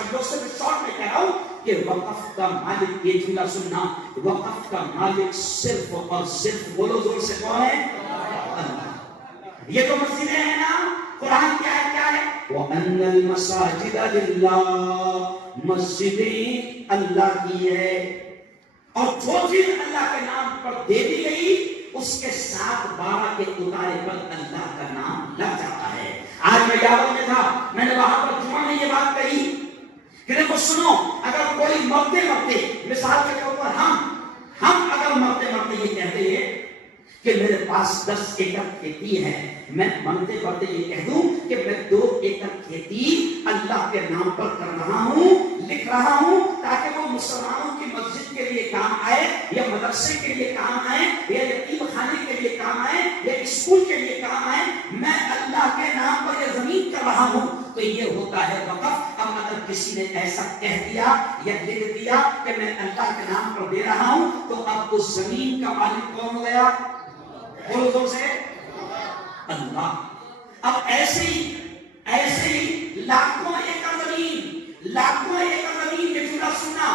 समझो, सिर्फ शॉर्ट में कह रहा हूं कि वक़्फ़ का मालिक, ये जुमला सुनना, वक़्फ़ का मालिक सिर्फ और सिर्फ, बोलो जोर से, कौन है? अल्लाह। ये तो मस्जिदें हैं ना, कुरान क्या है? वअन्नल मसाजिद लिल्लाह, मस्जिदें अल्लाह की है, और जो चीज अल्लाह के नाम पर दे दी गई उसके साथ 12 के उतारे पर अल्लाह का नाम लग जाता है। आज मैं यादव में था, मैंने वहां पर जुमा में ये बात कही कि देखो सुनो, अगर कोई मरते मिसाल के तौर पर हम अगर मरते ये कहते हैं कि मेरे पास 10 एकड़ खेती है, मैं मरते ये कह दूं कि मैं 2 एकड़ खेती अल्लाह के नाम पर कर रहा हूं, लिख रहा हूं, ताकि वो मुसलमानों की मस्जिद के लिए काम आए, या मदरसे के लिए काम आए, या यतीम खाने के लिए काम आए, या स्कूल के लिए काम आए, मैं अल्लाह के नाम पर ये जमीन कर रहा हूं, तो ये होता है वक़्फ़। अब अगर किसी ने ऐसा कह दिया या लिख दिया कि मैं अल्लाह के नाम पर दे रहा हूं, तो अब उस जमीन का मालिक कौन हो गया? बोलो जोर से, अल्लाह। अब ऐसे ही लाखों एकड़ जमीन, ये जुमला सुनना,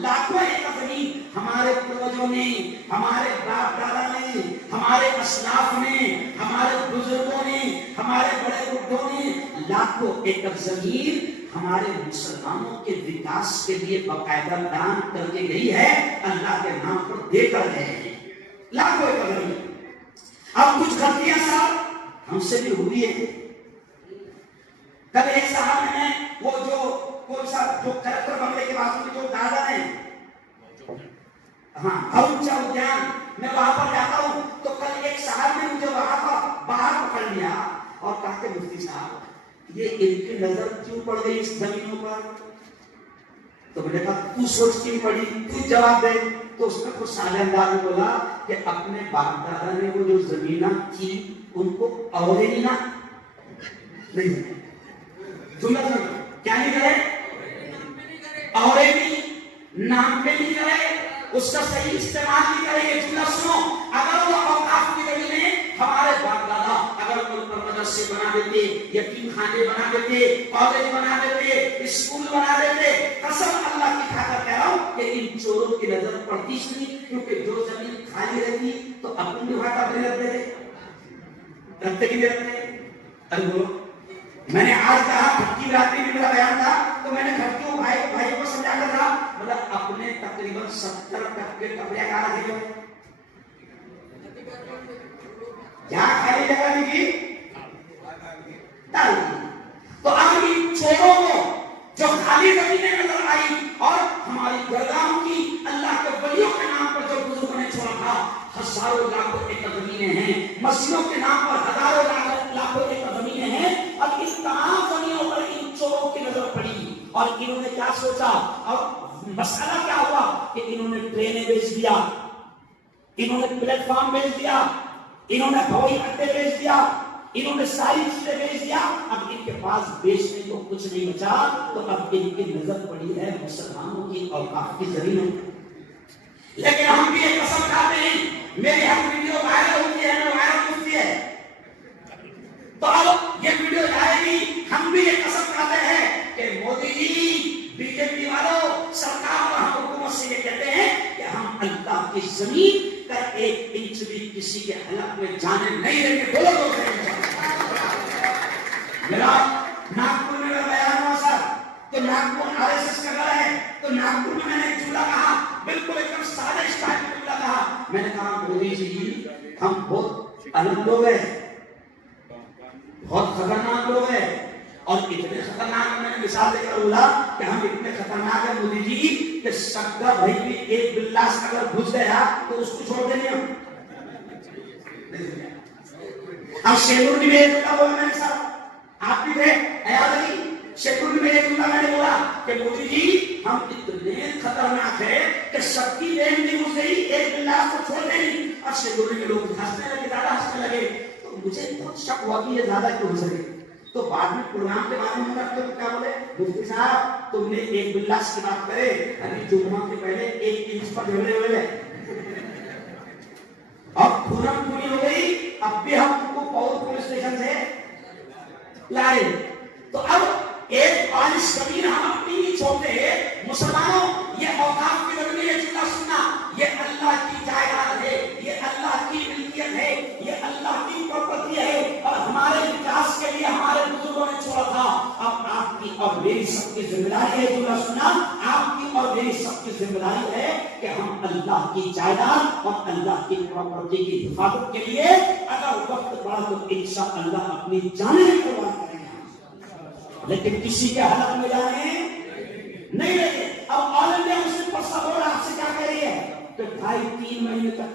लाखों एकड़ जमीन हमारे पूर्वजों ने, हमारे बाप दादा ने, हमारे असलाफ ने, हमारे बुजुर्गों ने, हमारे बड़े बुढ़ों ने, लाखों एकड़ जमीन हमारे मुसलमानों के विकास के लिए बाकायदा दान करके गई है, अल्लाह के नाम पर देकर गए हैं, लाखों एकड़ जमीन। अब कुछ गलतियां साहब हमसे भी हुई है। कल एक साहब ने वो जो कौन सा जो कलेक्टर बंगले के बाजू में जो गार्डन है, ऊंचा उद्यान, मैं वहां पर जाता हूं, तो कल एक साहब ने मुझे वहां पर बाहर पकड़ लिया और कहा कि मुफ्ती साहब ये इनकी नजर क्यों पड़ गई इस जमीनों पर? तो मैंने कहा तू सोच क्यों पड़ी, तू जवाब दे। तो उसने कुछ साले अंदाज में बोला कि अपने बाप दादा ने वो जो जमीना थी उनको अवहेलना नहीं, क्या नहीं करे, अवहेलनी नाम पे नहीं करे, उसका सही इस्तेमाल नहीं करे। ये जुमला सुनो, अगर वो औकाफ की जमीनें हमारे बाप दादा अगर उन पर मदरसे बना देते, यतीम खाने बना देते, कॉलेज बना देते, स्कूल बना देते, कसम अल्लाह की खाकर कह रहा हूं कि इन चोरों की नजर पड़ती नहीं, क्योंकि जो जमीन खाली रहती तो अपन भी वहां कब्र रखते कि नहीं रखते? अरे बोलो, मैंने आज कहा खट्टी रात्रि में मेरा बयान था, तो मैंने खट्टियों भाइयों को समझा कर रहा, मतलब अपने तकरीबन 70% कपड़े कहा रखे, जहां खाली जगह नहीं तो अब इन चोरों को जो खाली जमीनें नजर आई और हमारी दरगाहों की अल्लाह के वलियों के नाम पर जो बुजुर्गों ने छोड़ा था, हजारों लाखों एकड़ जमीनें हैं, मस्जिदों के नाम पर हजारों लाखों एकड़ जमीनें हैं, अब इस तमाम जमीनों पर इन चोरों की नजर पड़ी और इन्होंने क्या सोचा, और मसला क्या हुआ कि इन्होंने ट्रेनें बेच दिया, इन्होंने प्लेटफॉर्म बेच दिया, इन्होंने हवाई अड्डे बेच दिया, इन्होंने सारी चीजें बेच दिया। अब इनके पास बेचने को कुछ नहीं बचा, तो अब इनकी नजर पड़ी है मुसलमानों की औकाफ की जमीनों। लेकिन हम भी एक कसम खाते हैं, मेरी हर वीडियो वायरल होती है, वायरल होती है, तो अब ये वीडियो आएगी, हम भी एक कसम खाते हैं कि मोदी जी, बीजेपी वालों, सरकार और हम हुकूमत से ये कहते हैं कि हम अल्लाह की जमीन का 1 इंच भी किसी के हलक में जाने नहीं देंगे। बोलो मेरा नागपुर में मेरा बयान हुआ सर, तो नागपुर आरएसएस का गला है, तो नागपुर में मैंने एक जुमला कहा, बिल्कुल एकदम सादे स्टाइल में जुमला कहा। मैंने कहा मोदी जी हम बहुत अलग लोग हैं, बहुत खतरनाक लोग हैं, और इतने खतरनाक, मैंने मिसाल देकर बोला कि हम इतने खतरनाक है मोदी जी कि शक्कर भाई भी एक बिल्लास अगर घुस गया तो उसको छोड़ देंगे हम। अब शेखुर में एक जुमला बोला मैंने साहब, आप भी थे याद नहीं, शेखुर में एक जुमला मैंने बोला कि मोदी जी हम इतने खतरनाक है कि शक्ति लेन भी घुस गई, एक बिल्लास को छोड़ देंगे। और शेखुर में लोग हंसने लगे, ज्यादा हंसने लगे, तो मुझे बहुत शक हुआ कि ये ज्यादा क्यों हंस रहे। तो बाद में प्रोग्राम के बारे में क्या बोले, मुफ्ती साहब तुमने एक बिल्लास की बात करे, अभी जुम्मा के पहले 1 इंच पर झगड़े हुए, अब खूनम पूरी हो गई, अब भी हम उनको पौर पुलिस स्टेशन से लाए, तो अब एक 40 जमीन हम अपनी میری سب کی ذمہ داری ہے جملہ سننا، آپ کی اور میری سب کی ذمہ داری ہے کہ ہم اللہ کی جائیداد اور اللہ کی پراپرٹی کی حفاظت کے لیے اگر وقت پڑا تو انشاءاللہ اپنی جانیں قربان کریں گے، لیکن کسی کے حلق میں جانے نہیں رہے۔ اب عالم مسلم پر سب اور آپ سے کیا کہہ رہی ہے کہ 2.5-3 مہینے تک